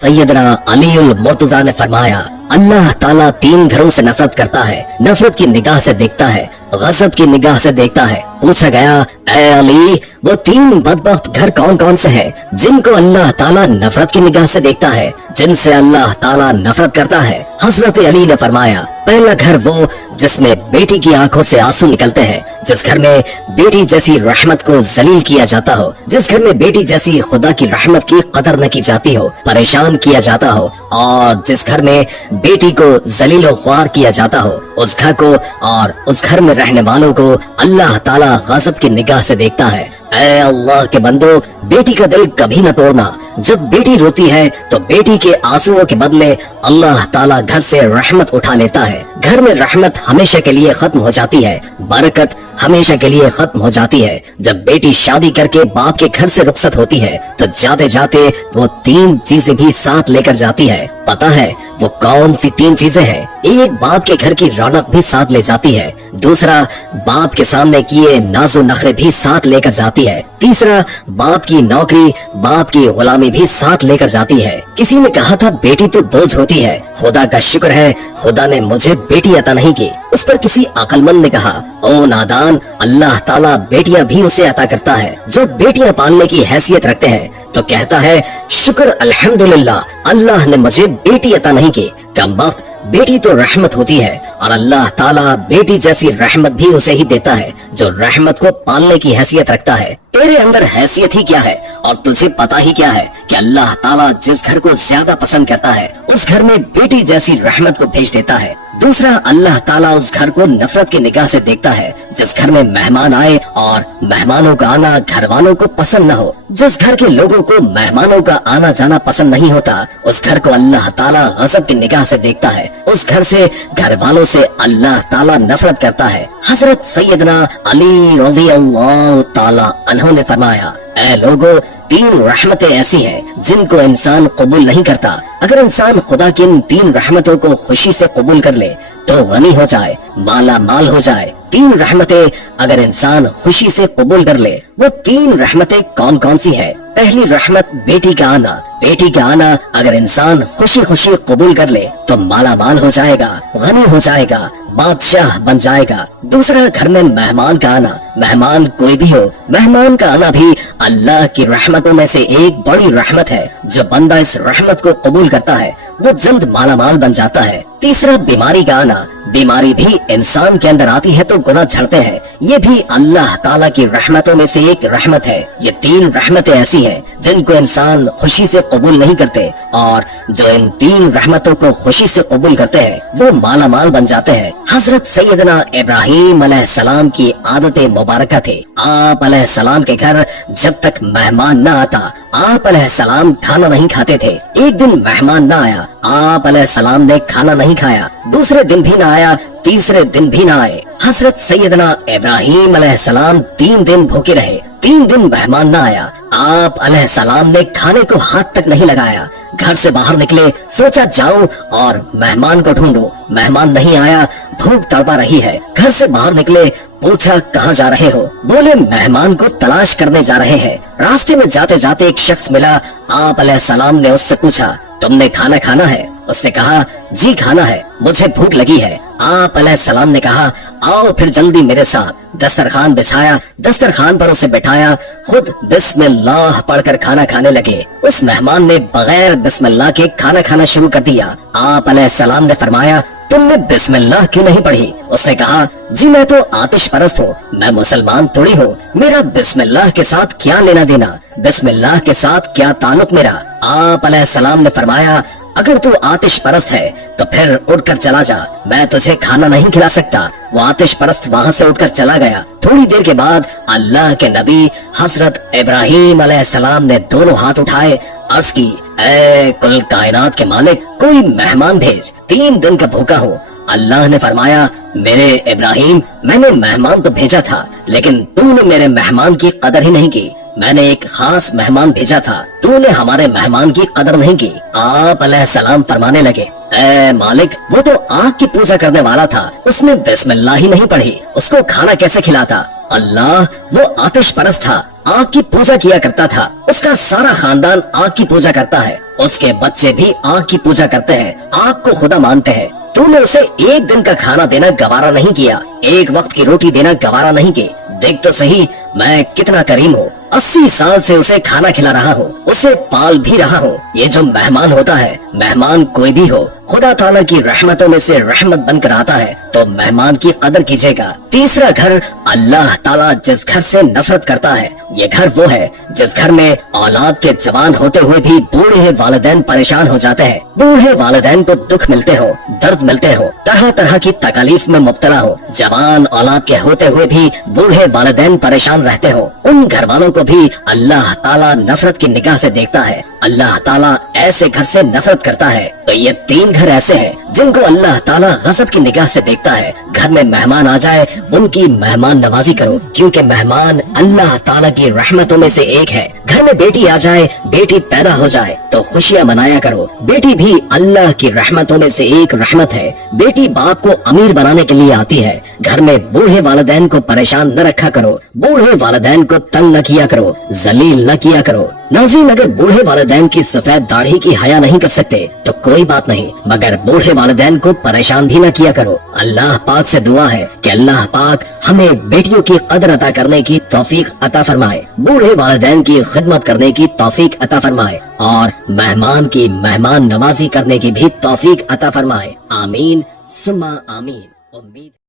सैयदना अलीउल मुर्तजा ने फरमाया, अल्लाह ताला 3 घरों से नफरत करता है। नफरत की निगाह से देखता है, गज़ब की निगाह से देखता है। पूछा गया, ऐ अली, वो 3 बदबख्त घर कौन कौन से हैं जिनको अल्लाह ताला नफरत की निगाह से देखता है, जिनसे अल्लाह ताला नफरत करता है? हजरत अली ने फरमाया, पहला घर वो जिसमें बेटी की आंखों से आंसू निकलते हैं, जिस घर में बेटी जैसी रहमत को जलील किया जाता हो, जिस घर में बेटी जैसी खुदा की रहमत की कदर न की जाती हो, परेशान किया जाता हो, और जिस घर में बेटी को जलील व ख्वार किया जाता हो, उस घर को और उस घर में रहने वालों को अल्लाह ताला गज़ब की निगाह से देखता है। ऐ अल्लाह के बंदो, बेटी का दिल कभी न तोड़ना। जब बेटी रोती है तो बेटी के आंसुओं के बदले अल्लाह ताला घर से रहमत उठा लेता है। घर में रहमत हमेशा के लिए खत्म हो जाती है, बरकत हमेशा के लिए खत्म हो जाती है। जब बेटी शादी करके बाप के घर से रुखसत होती है तो जाते जाते वो 3 चीजें भी साथ लेकर जाती है। पता है वो कौन सी 3 चीजें हैं? एक, बाप के घर की रौनक भी साथ ले जाती है। दूसरा, बाप के सामने किए नाजो नखरे भी साथ लेकर जाती है। तीसरा, बाप की नौकरी, बाप की गुलामी भी साथ लेकर जाती है। किसी ने कहा था बेटी तो बोझ होती है, खुदा का शुक्र है खुदा ने मुझे बेटी अता नहीं की। उस पर किसी अक्लमंद ने कहा, ओ नादान, अल्लाह ताला बेटियां भी उसे अता करता है जो बेटियां पालने की हैसियत रखते हैं। तो कहता है, शुक्र अल्हम्दुलिल्लाह, अल्लाह ने मुझे बेटी अता नहीं की। कमबख्त, बेटी तो रहमत होती है और अल्लाह ताला बेटी जैसी रहमत भी उसे ही देता है जो रहमत को पालने की हैसियत रखता है। तेरे अंदर हैसियत ही क्या है और तुझे पता ही क्या है कि अल्लाह ताला जिस घर को ज्यादा पसंद करता है उस घर में बेटी जैसी रहमत को भेज देता है। दूसरा, अल्लाह ताला उस घर को नफरत की निगाह से देखता है जिस घर में मेहमान आए और मेहमानों का आना घर वालों को पसंद न हो। जिस घर के लोगों को मेहमानों का आना जाना पसंद नहीं होता उस घर को अल्लाह ताला गज़ब की निगाह से देखता है। उस घर से, घर वालों से अल्लाह ताला नफरत करता है। हजरत सैयदना अली रज़ियल्लाहु ताला अन्हु ने फरमाया, ऐ लोगो, 3 रहमतें ऐसी हैं जिनको इंसान कबूल नहीं करता। अगर इंसान खुदा की इन 3 रहमतों को खुशी से कबूल कर ले तो गनी हो जाए, माला माल हो जाए। 3 रहमतें अगर इंसान खुशी से कबूल कर ले, वो 3 रहमतें कौन कौन सी है? पहली रहमत, बेटी का आना। बेटी का आना अगर इंसान खुशी खुशी कबूल कर ले तो माला माल हो जाएगा, गनी हो जाएगा, बादशाह बन जाएगा। दूसरा, घर में मेहमान का आना। मेहमान कोई भी हो, मेहमान का आना भी अल्लाह की रहमतों में से एक बड़ी रहमत है। जो बंदा इस रहमत को कबूल करता है वो जल्द माला माल बन जाता है। तीसरा, बीमारी का आना। बीमारी भी इंसान के अंदर आती है तो गुनाह झड़ते हैं, ये भी अल्लाह ताला की रहमतों में से एक रहमत है। ये 3 रहमतें ऐसी हैं जिनको इंसान खुशी से कबूल नहीं करते और जो इन 3 रहमतों को खुशी से कबूल करते हैं वो माला माल बन जाते हैं। हजरत सैयदना इब्राहीम अलैहिस्सलाम की आदत मुबारक थे। आप अलैहिस्सलाम के घर जब तक मेहमान न आता आप अलैहिस्सलाम खाना नहीं खाते थे। एक दिन मेहमान न आया, आप अलैहिस्सलाम ने खाना नहीं खाया। दूसरे दिन भी न आया, तीसरे दिन भी न आए। हजरत सैयदना इब्राहीम अलैहिस्सलाम 3 दिन भूखे रहे। 3 दिन मेहमान न आया, आप अलैहिस्सलाम ने खाने को हाथ तक नहीं लगाया। घर से बाहर निकले, सोचा जाऊं और मेहमान को ढूंढूं। मेहमान नहीं आया, भूख तड़पा रही है। घर से बाहर निकले, पूछा कहाँ जा रहे हो? बोले मेहमान को तलाश करने जा रहे हैं। रास्ते में जाते जाते एक शख्स मिला। आप अलैहिस्सलाम ने उससे पूछा, तुमने खाना खाना है? उसने कहा, जी खाना है, मुझे भूख लगी है। आप अलैहिस्सलाम ने कहा, आओ फिर जल्दी मेरे साथ। दस्तरखान बिछाया, दस्तरखान पर उसे बिठाया, खुद बिस्मिल्लाह पढ़कर खाना खाने लगे। उस मेहमान ने बगैर बिस्मिल्लाह के खाना खाना शुरू कर दिया। आप अलैहिस्सलाम ने फरमाया, तुमने बिस्मिल्लाह क्यों नहीं पढ़ी? उसने कहा, जी मैं तो आतिश परस्त हूँ, मैं मुसलमान थोड़ी हूँ, मेरा बिस्मिल्लाह के साथ क्या लेना देना? बिस्मिल्लाह के साथ क्या ताल्लुक मेरा? आप अलैहिस्सलाम ने फरमाया, अगर तू आतिश परस्त है तो फिर उठकर चला जा, मैं तुझे खाना नहीं खिला सकता। वो आतिश परस्त वहाँ से उठकर चला गया। थोड़ी देर के बाद अल्लाह के नबी हजरत इब्राहीम अलैहिस्सलाम ने दोनों हाथ उठाए, अर्ज की, ऐ कुल कायनात के मालिक, कोई मेहमान भेज, 3 दिन का भूखा हूँ। अल्लाह ने फरमाया, मेरे इब्राहीम, मैंने मेहमान तो भेजा था लेकिन तूने मेरे मेहमान की कदर ही नहीं की। मैंने एक खास मेहमान भेजा था, तूने हमारे मेहमान की कदर नहीं की। आप अलैहिस्सलाम फरमाने लगे, ऐ मालिक, वो तो आग की पूजा करने वाला था, उसने बिस्मिल्लाह ही नहीं पढ़ी, उसको खाना कैसे खिलाता? अल्लाह, वो आतिश परस्त था, आग की पूजा किया करता था, उसका सारा खानदान आग की पूजा करता है, उसके बच्चे भी आग की पूजा करते हैं, आग को खुदा मानते हैं। तूने उसे एक दिन का खाना देना गवारा नहीं किया, एक वक्त की रोटी देना गवारा नहीं की। देख तो सही मैं कितना करीम हूँ, 80 साल से उसे खाना खिला रहा हूँ, उसे पाल भी रहा हूँ। ये जो मेहमान होता है, मेहमान कोई भी हो, खुदा ताला की रहमतों में से रहमत बनकर आता है, तो मेहमान की कदर कीजिएगा। तीसरा घर, अल्लाह ताला जिस घर से नफरत करता है, ये घर वो है जिस घर में औलाद के जवान होते हुए भी बूढ़े वालिदैन परेशान हो जाते हैं। बूढ़े वालिदैन को दुख मिलते हो, दर्द मिलते हो, तरह तरह की तकलीफ में मुब्तला हो। जवान औलाद के होते हुए भी बूढ़े वालिदैन परेशान रहते हो। उन घर वालों को भी अल्लाह ताला नफरत की निगाह से देखता है। अल्लाह ताला ऐसे घर से नफरत करता है। तो ये 3 घर ऐसे हैं जिनको अल्लाह ताला गज़ब की निगाह से देखता है। घर में मेहमान आ जाए, उनकी मेहमान नवाजी करो, क्योंकि मेहमान अल्लाह ताला की रहमतों में से एक है। घर में बेटी आ जाए, बेटी पैदा हो जाए तो खुशियाँ मनाया करो। बेटी भी अल्लाह की रहमतों में से एक रहमत है। बेटी बाप को अमीर बनाने के लिए आती है। घर में बूढ़े वालिदैन को परेशान न रखा करो, बूढ़े वालिदैन को तंग न किया करो, जलील न किया करो। नाज़रीन, अगर बूढ़े वालिदैन की सफेद दाढ़ी की हया नहीं कर सकते तो कोई बात नहीं, मगर बूढ़े वालिदैन को परेशान भी न किया करो। अल्लाह पाक से दुआ है कि अल्लाह पाक हमें बेटियों की कदर अता करने की तौफीक अता फरमाए, बूढ़े वालिदैन की खिदमत करने की तौफीक अता फरमाए और मेहमान की मेहमान नवाजी करने की भी तौफीक अता फरमाए। आमीन सुम्मा आमीन। उम्मीद